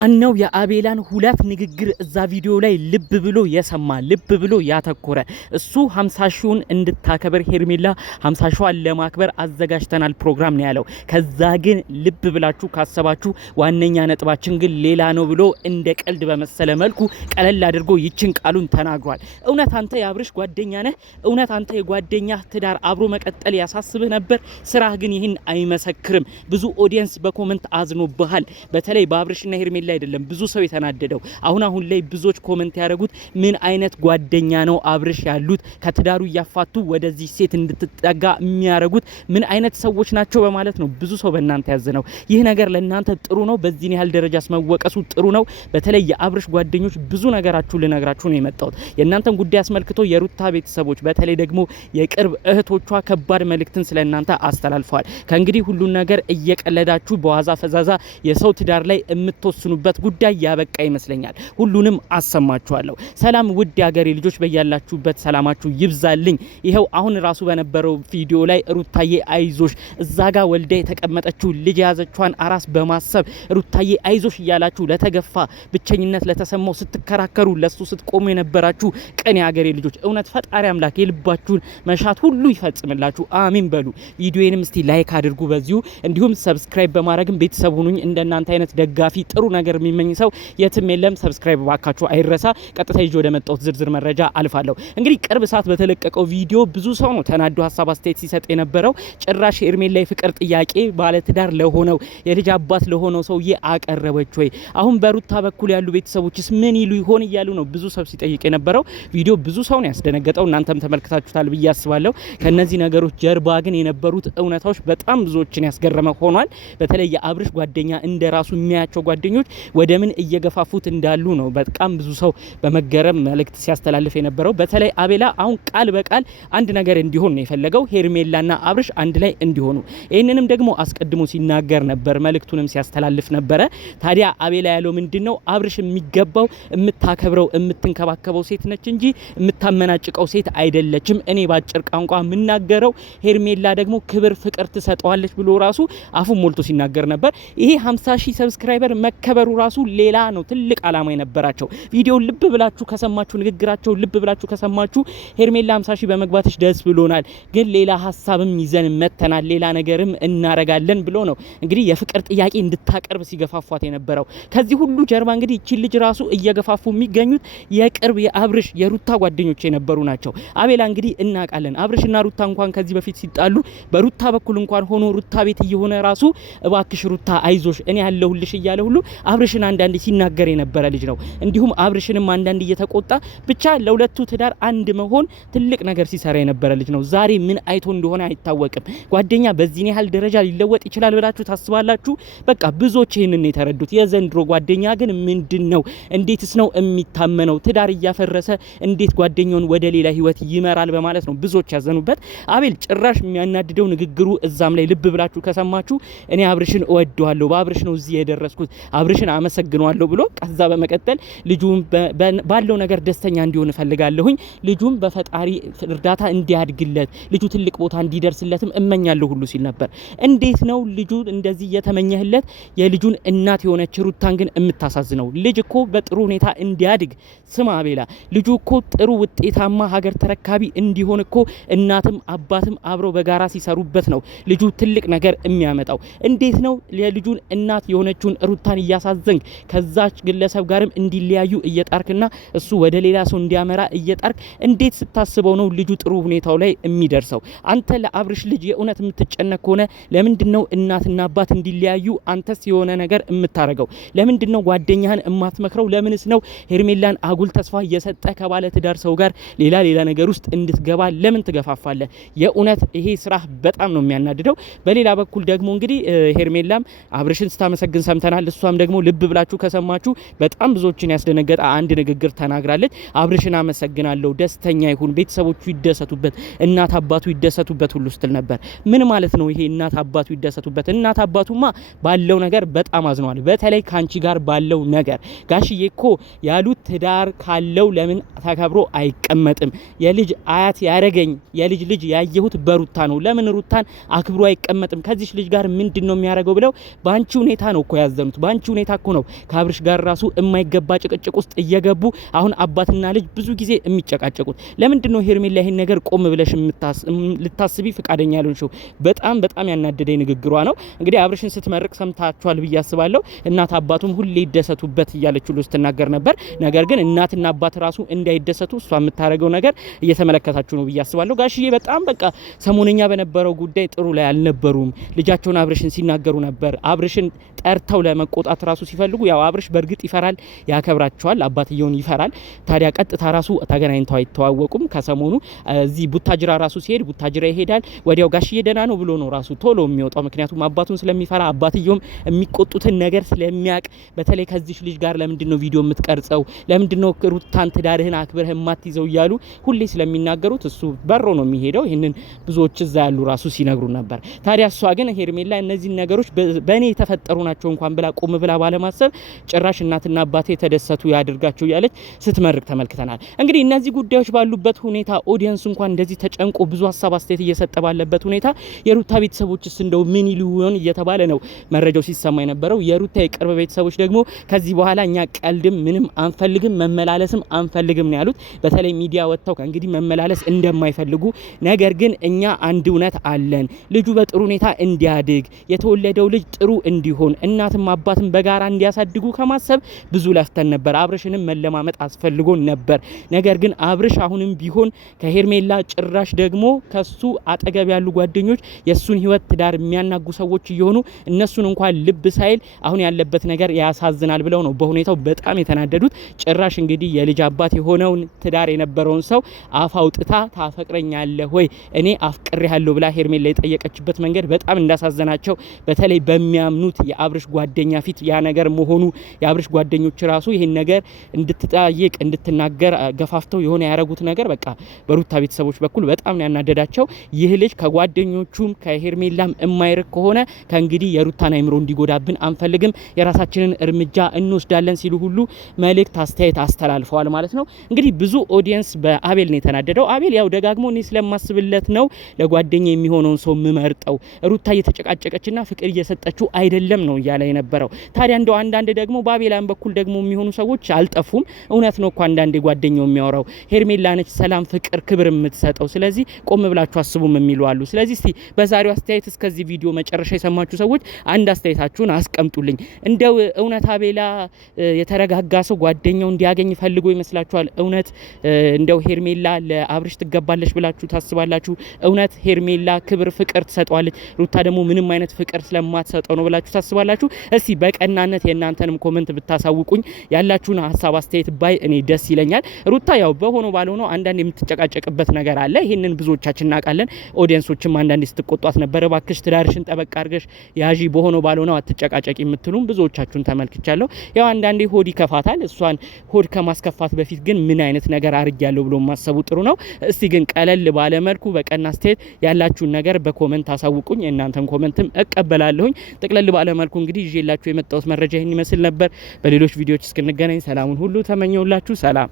አናው የአቤላን ሁለት ንግግር እዛ ቪዲዮ ላይ ልብ ብሎ የሰማ ልብ ብሎ ያተኮረ እሱ 50 ሺውን እንድታከበር ሄርሜላ 50 ሺዋን ለማክበር አዘጋጅተናል ፕሮግራም ነው ያለው። ከዛ ግን ልብ ብላችሁ ካሰባችሁ ዋነኛ ነጥባችን ግን ሌላ ነው ብሎ እንደ ቀልድ በመሰለ መልኩ ቀለል አድርጎ ይችን ቃሉን ተናግሯል። እውነት አንተ የአብርሽ ጓደኛ ነህ? እውነት አንተ የጓደኛ ትዳር አብሮ መቀጠል ያሳስብህ ነበር? ስራህ ግን ይህን አይመሰክርም። ብዙ ኦዲየንስ በኮሜንት አዝኖብሃል። በተለይ በአብርሽና ሄርሜላ አይደለም ብዙ ሰው የተናደደው። አሁን ላይ ብዙዎች ኮሜንት ያደረጉት ምን አይነት ጓደኛ ነው አብርሽ ያሉት ከትዳሩ ያፋቱ ወደዚህ ሴት እንድትጠጋ የሚያረጉት ምን አይነት ሰዎች ናቸው በማለት ነው ብዙ ሰው በእናንተ ያዘነው። ይህ ነገር ለእናንተ ጥሩ ነው? በዚህ ያህል ደረጃስ መወቀሱ ጥሩ ነው? በተለይ የአብርሽ ጓደኞች ብዙ ነገራችሁ ልነግራችሁ ነው የመጣሁት። የእናንተን ጉዳይ አስመልክቶ የሩታ ቤተሰቦች በተለይ ደግሞ የቅርብ እህቶቿ ከባድ መልእክትን ስለእናንተ አስተላልፈዋል። ከእንግዲህ ሁሉን ነገር እየቀለዳችሁ በዋዛ ፈዛዛ የሰው ትዳር ላይ የምትወስኑ በት ጉዳይ ያበቃ ይመስለኛል። ሁሉንም አሰማችኋለሁ። ሰላም ውድ ያገሬ ልጆች በያላችሁበት ሰላማችሁ ይብዛልኝ። ይሄው አሁን ራሱ በነበረው ቪዲዮ ላይ ሩታዬ አይዞሽ እዛጋ ወልዳ የተቀመጠችው ልጅ ያዘቿን አራስ በማሰብ ሩታዬ አይዞሽ እያላችሁ ለተገፋ ብቸኝነት ለተሰማው ስትከራከሩ ለሱ ስትቆሙ የነበራችሁ ቀን ያገሬ ልጆች እውነት ፈጣሪ አምላክ የልባችሁን መሻት ሁሉ ይፈጽምላችሁ አሚን በሉ። ቪዲዮዬንም እስቲ ላይክ አድርጉ በዚሁ እንዲሁም ሰብስክራይብ በማድረግም ቤተሰብ ሁኑኝ። እንደናንተ አይነት ደጋፊ ጥሩ ነገር የሚመኝ ሰው የትም የለም። ሰብስክራይብ ባካችሁ አይረሳ። ቀጥታ ይዤ ወደ መጣሁት ዝርዝር መረጃ አልፋለሁ። እንግዲህ ቅርብ ሰዓት በተለቀቀው ቪዲዮ ብዙ ሰው ነው ተናዶ ሀሳብ አስተያየት ሲሰጥ የነበረው። ጭራሽ ሄርሜላ ላይ ፍቅር ጥያቄ ባለትዳር ለሆነው የልጅ አባት ለሆነው ሰውዬ አቀረበች ወይ? አሁን በሩታ በኩል ያሉ ቤተሰቦችስ ምን ይሉ ይሆን እያሉ ነው ብዙ ሰው ሲጠይቅ የነበረው። ቪዲዮ ብዙ ሰው ነው ያስደነገጠው። እናንተም ተመልክታችሁታል ብዬ አስባለሁ። ከነዚህ ነገሮች ጀርባ ግን የነበሩት እውነታዎች በጣም ብዙዎችን ያስገረመ ሆኗል። በተለይ የአብርሽ ጓደኛ እንደራሱ የሚያያቸው ጓደኞች ወደ ምን እየገፋፉት እንዳሉ ነው በጣም ብዙ ሰው በመገረም መልእክት ሲያስተላልፍ የነበረው። በተለይ አቤላ አሁን ቃል በቃል አንድ ነገር እንዲሆን ነው የፈለገው፣ ሄርሜላና አብርሽ አንድ ላይ እንዲሆኑ። ይህንንም ደግሞ አስቀድሞ ሲናገር ነበር፣ መልእክቱንም ሲያስተላልፍ ነበረ። ታዲያ አቤላ ያለው ምንድነው? አብርሽ የሚገባው የምታከብረው የምትንከባከበው ሴት ነች እንጂ የምታመናጭቀው ሴት አይደለችም። እኔ ባጭር ቋንቋ የምናገረው ሄርሜላ ደግሞ ክብር ፍቅር ትሰጠዋለች ብሎ ራሱ አፉን ሞልቶ ሲናገር ነበር። ይሄ 50 ሺህ ሰብስክራይበር መከበሩ ራሱ ሌላ ነው ትልቅ አላማ የነበራቸው። ቪዲዮ ልብ ብላችሁ ከሰማችሁ ንግግራቸው ልብ ብላችሁ ከሰማችሁ ሄርሜላ 50 ሺህ በመግባትሽ ደስ ብሎናል፣ ግን ሌላ ሀሳብም ይዘን መተናል፣ ሌላ ነገርም እናረጋለን ብሎ ነው እንግዲህ የፍቅር ጥያቄ እንድታቀርብ ሲገፋፏት የነበረው። ከዚህ ሁሉ ጀርባ እንግዲህ እቺ ልጅ ራሱ እየገፋፉ የሚገኙት የቅርብ የአብርሽ የሩታ ጓደኞች የነበሩ ናቸው። አቤላ እንግዲህ እናውቃለን አብርሽና ሩታ እንኳን ከዚህ በፊት ሲጣሉ በሩታ በኩል እንኳን ሆኖ ሩታ ቤት እየሆነ ራሱ እባክሽ ሩታ አይዞሽ እኔ ያለሁልሽ እያለ ሁሉ አብርሽን አንዳንድ ሲናገር የነበረ ልጅ ነው። እንዲሁም አብርሽንም አንዳንድ እየተቆጣ ብቻ ለሁለቱ ትዳር አንድ መሆን ትልቅ ነገር ሲሰራ የነበረ ልጅ ነው። ዛሬ ምን አይቶ እንደሆነ አይታወቅም። ጓደኛ በዚህ ያህል ደረጃ ሊለወጥ ይችላል ብላችሁ ታስባላችሁ? በቃ ብዙዎች ይህንን የተረዱት። የዘንድሮ ጓደኛ ግን ምንድነው? እንዴትስ ነው የሚታመነው? ትዳር እያፈረሰ እንዴት ጓደኛውን ወደ ሌላ ህይወት ይመራል በማለት ነው ብዙዎች ያዘኑበት። አቤል ጭራሽ የሚያናድደው ንግግሩ እዛም ላይ ልብ ብላችሁ ከሰማችሁ እኔ አብርሽን እወደዋለሁ፣ በአብርሽ ነው እዚህ የደረስኩት፣ አብርሽን አመሰግናለሁ ብሎ ከዛ በመቀጠል ልጁን ባለው ነገር ደስተኛ እንዲሆን ፈልጋለሁኝ፣ ልጁን በፈጣሪ እርዳታ እንዲያድግለት፣ ልጁ ትልቅ ቦታ እንዲደርስለትም እመኛለሁ ሁሉ ሲል ነበር። እንዴት ነው ልጁ እንደዚህ እየተመኘህለት የልጁን እናት የሆነች ሩታን ግን የምታሳዝነው? ልጅ እኮ በጥሩ ሁኔታ እንዲያድግ ስማ አቤላ፣ ልጁ እኮ ጥሩ ውጤታማ ሀገር ተረካቢ እንዲሆን እኮ እናትም አባትም አብረው በጋራ ሲሰሩበት ነው ልጁ ትልቅ ነገር የሚያመጣው። እንዴት ነው የልጁን እናት የሆነችውን ሩታን እያሳዘንክ ከዛች ግለሰብ ጋርም እንዲለያዩ እየጣርክና እሱ ወደ ሌላ ሰው እንዲያመራ እየጣርክ እንዴት ስታስበው ነው ልጁ ጥሩ ሁኔታው ላይ የሚደርሰው? አንተ ለአብርሽ ልጅ የእውነት የምትጨነቅ ከሆነ ለምንድነው እናትና አባት እንዲለያዩ አንተስ የሆነ ነገር የምታረገው? ለምንድነው ጓደኛህን የማትመክረው? ለምንስ ነው ሄርሜላን አጉል ተስፋ እየሰጠ ከባለ ትዳር ሰው ጋር ሌላ ነገር ውስጥ እንድትገባ ለምን ትገፋፋለህ? የእውነት ይሄ ስራ በጣም ነው የሚያናድደው። በሌላ በኩል ደግሞ እንግዲህ ሄርሜላም አብርሽን ስታመሰግን ሰምተናል። እሷም ደግሞ ልብ ብላችሁ ከሰማችሁ በጣም ብዙዎችን ያስደነገጠ አንድ ንግግር ተናግራለች። አብርሽን አመሰግናለሁ፣ ደስተኛ ይሁን፣ ቤተሰቦቹ ይደሰቱበት፣ እናት አባቱ ይደሰቱበት ሁሉ ስትል ነበር። ምን ማለት ነው ይሄ እናት አባቱ ይደሰቱበት? እናት አባቱማ ባለው ነገር በጣም አዝነዋል። በተለይ ካንቺ ጋር ባለው ነገር ጋሽዬ እኮ ያሉት ትዳር ካለው ለምን ተከብሮ አይቀመጥም? የልጅ አያት ያረገኝ የልጅ ልጅ ያየሁት በሩታ ነው። ለምን ሩታን አክብሮ አይቀመጥም? ከዚህ ልጅ ጋር ምንድነው የሚያደርገው ብለው ባንቺ ሁኔታ ነው እኮ ያዘኑት። ባንቺ ሁኔታ ሁኔታ እኮ ነው ከአብርሽ ጋር ራሱ የማይገባ ጭቅጭቅ ውስጥ እየገቡ አሁን አባትና ልጅ ብዙ ጊዜ የሚጨቃጨቁት። ለምንድን ነው ሄርሜላ ይሄን ነገር ቆም ብለሽ ልታስቢ ፍቃደኛ ያልሆንሽው? በጣም ያናደደኝ ንግግሯ ነው። እንግዲህ አብርሽን ስትመርቅ ሰምታችኋል ብዬ አስባለሁ። እናት አባቱም ሁሌ ይደሰቱበት እያለች ሁሉ ስትናገር ነበር። ነገር ግን እናትና አባት ራሱ እንዳይደሰቱ እሷ የምታደርገው ነገር እየተመለከታችሁ ነው ብዬ አስባለሁ። ጋሽዬ በጣም በቃ ሰሞነኛ በነበረው ጉዳይ ጥሩ ላይ አልነበሩም። ልጃቸውን አብርሽን ሲናገሩ ነበር። አብርሽን ጠርተው ለመቆጣት ራሱ ሲፈልጉ ያው አብርሽ በእርግጥ ይፈራል፣ ያከብራቸዋል፣ አባትየውን ይፈራል። ታዲያ ቀጥታ ራሱ ተገናኝተው አይተዋወቁም። ከሰሞኑ እዚህ ቡታጅራ ራሱ ሲሄድ ቡታጅራ ይሄዳል። ወዲያው ጋሽዬ ደህና ነው ብሎ ነው ራሱ ቶሎ የሚወጣው። ምክንያቱም አባቱን ስለሚፈራ አባትየውም የሚቆጡትን ነገር ስለሚያቅ በተለይ ከዚህ ልጅ ጋር ለምንድን ነው ቪዲዮ የምትቀርጸው? ለምንድን ነው ሩታን ትዳርህን አክብረህ የማትይዘው? እያሉ ሁሌ ስለሚናገሩት እሱ በሮ ነው የሚሄደው። ይህንን ብዙዎች እዛ ያሉ ራሱ ሲነግሩ ነበር። ታዲያ እሷ ግን ሄርሜላ እነዚህ ነገሮች በእኔ የተፈጠሩ ናቸው እንኳን ብላ ቆም ብላ ባለማሰብ ጭራሽ እናትና አባቴ የተደሰቱ ያድርጋቸው እያለች ስትመርቅ ተመልክተናል። እንግዲህ እነዚህ ጉዳዮች ባሉበት ሁኔታ ኦዲየንስ እንኳን እንደዚህ ተጨንቆ ብዙ ሀሳብ አስተያየት እየሰጠ ባለበት ሁኔታ የሩታ ቤተሰቦችስ እንደው ምን ይሉን እየተባለ ነው መረጃው ሲሰማ የነበረው። የሩታ የቅርብ ቤተሰቦች ደግሞ ከዚህ በኋላ እኛ ቀልድም ምንም አንፈልግም መመላለስም አንፈልግም ነው ያሉት። በተለይ ሚዲያ ወጥተው እንግዲህ መመላለስ እንደማይፈልጉ ነገር ግን እኛ አንድ እውነት አለን፣ ልጁ በጥሩ ሁኔታ እንዲያድግ የተወለደው ልጅ ጥሩ እንዲሆን እናትም አባትም በጋራ እንዲያሳድጉ ከማሰብ ብዙ ለፍተን ነበር። አብርሽንም መለማመጥ አስፈልጎ ነበር። ነገር ግን አብርሽ አሁንም ቢሆን ከሄርሜላ ጭራሽ ደግሞ ከሱ አጠገብ ያሉ ጓደኞች የሱን ህይወት ትዳር የሚያናጉ ሰዎች እየሆኑ እነሱን እንኳን ልብ ሳይል አሁን ያለበት ነገር ያሳዝናል ብለው ነው በሁኔታው በጣም የተናደዱት። ጭራሽ እንግዲህ የልጅ አባት የሆነውን ትዳር የነበረውን ሰው አፍ አውጥታ ታፈቅረኛለህ ወይ እኔ አፍቅሬሃለሁ ብላ ሄርሜላ የጠየቀችበት መንገድ በጣም እንዳሳዘናቸው በተለይ በሚያምኑት የአብርሽ ጓደኛ ፊት ያ ነገር መሆኑ የአብርሽ ጓደኞች ራሱ ይሄን ነገር እንድትጠይቅ እንድትናገር ገፋፍተው የሆነ ያረጉት ነገር በቃ በሩታ ቤተሰቦች በኩል በጣም ያናደዳቸው። ይህ ልጅ ከጓደኞቹም ከሄርሜላም የማይርቅ ከሆነ ከእንግዲህ የሩታን አይምሮ እንዲጎዳብን አንፈልግም፣ የራሳችንን እርምጃ እንወስዳለን ሲሉ ሁሉ መልእክት አስተያየት አስተላልፈዋል ማለት ነው። እንግዲህ ብዙ ኦዲየንስ በአቤል ነው የተናደደው። አቤል ያው ደጋግሞ እኔ ስለማስብለት ነው ለጓደኛ የሚሆነውን ሰው ምመርጠው፣ ሩታ እየተጨቃጨቀችና ፍቅር እየሰጠችው አይደለም ነው እያለ የነበረው። ታዲያ እንደው አንዳንድ ደግሞ በአቤላን በኩል ደግሞ የሚሆኑ ሰዎች አልጠፉም። እውነት ነው እኮ አንዳንድ ጓደኛው የሚያወራው ሄርሜላ ነች ሰላም፣ ፍቅር፣ ክብር የምትሰጠው፣ ስለዚህ ቆም ብላችሁ አስቡም የሚሉ አሉ። ስለዚህ እስቲ በዛሬው አስተያየት እስከዚህ ቪዲዮ መጨረሻ የሰማችሁ ሰዎች አንድ አስተያየታችሁን አስቀምጡልኝ። እንደው እውነት አቤላ የተረጋጋ ሰው ጓደኛው እንዲያገኝ ፈልጎ ይመስላችኋል? እውነት እንደው ሄርሜላ ለአብርሽ ትገባለች ብላችሁ ታስባላችሁ? እውነት ሄርሜላ ክብር፣ ፍቅር ትሰጠዋለች? ሩታ ደግሞ ምንም አይነት ፍቅር ስለማትሰጠው ነው ብላችሁ ታስባላችሁ? እስቲ በቀናነት የእናንተንም ኮሜንት ብታሳውቁኝ ያላችሁን ሀሳብ አስተያየት ባይ እኔ ደስ ይለኛል። ሩታ ያው በሆነው ባልሆነው አንዳንድ የምትጨቃጨቅበት ነገር አለ። ይሄንን ብዙዎቻችን እናውቃለን። ኦዲየንሶችም አንዳንድ ስትቆጧት ነበር። እባክሽ ትዳርሽን ጠበቅ አድርገሽ ያዢ፣ በሆነው ባልሆነው አትጨቃጨቂ የምትሉም ብዙዎቻችሁን ተመልክቻለሁ። ያው አንዳንዴ ሆድ ይከፋታል። እሷን ሆድ ከማስከፋት በፊት ግን ምን አይነት ነገር አድርጊያለሁ ብሎ ማሰቡ ጥሩ ነው። እስቲ ግን ቀለል ባለ መልኩ በቀና አስተያየት ያላችሁን ነገር በኮሜንት አሳውቁኝ። የእናንተን ኮሜንትም እቀበላለሁኝ። ጠቅለል ባለ መልኩ እንግዲህ ይዤላችሁ የመጣሁት መረጃ ይህን ይመስል ነበር። በሌሎች ቪዲዮዎች እስክንገናኝ ሰላሙን ሁሉ ተመኘውላችሁ። ሰላም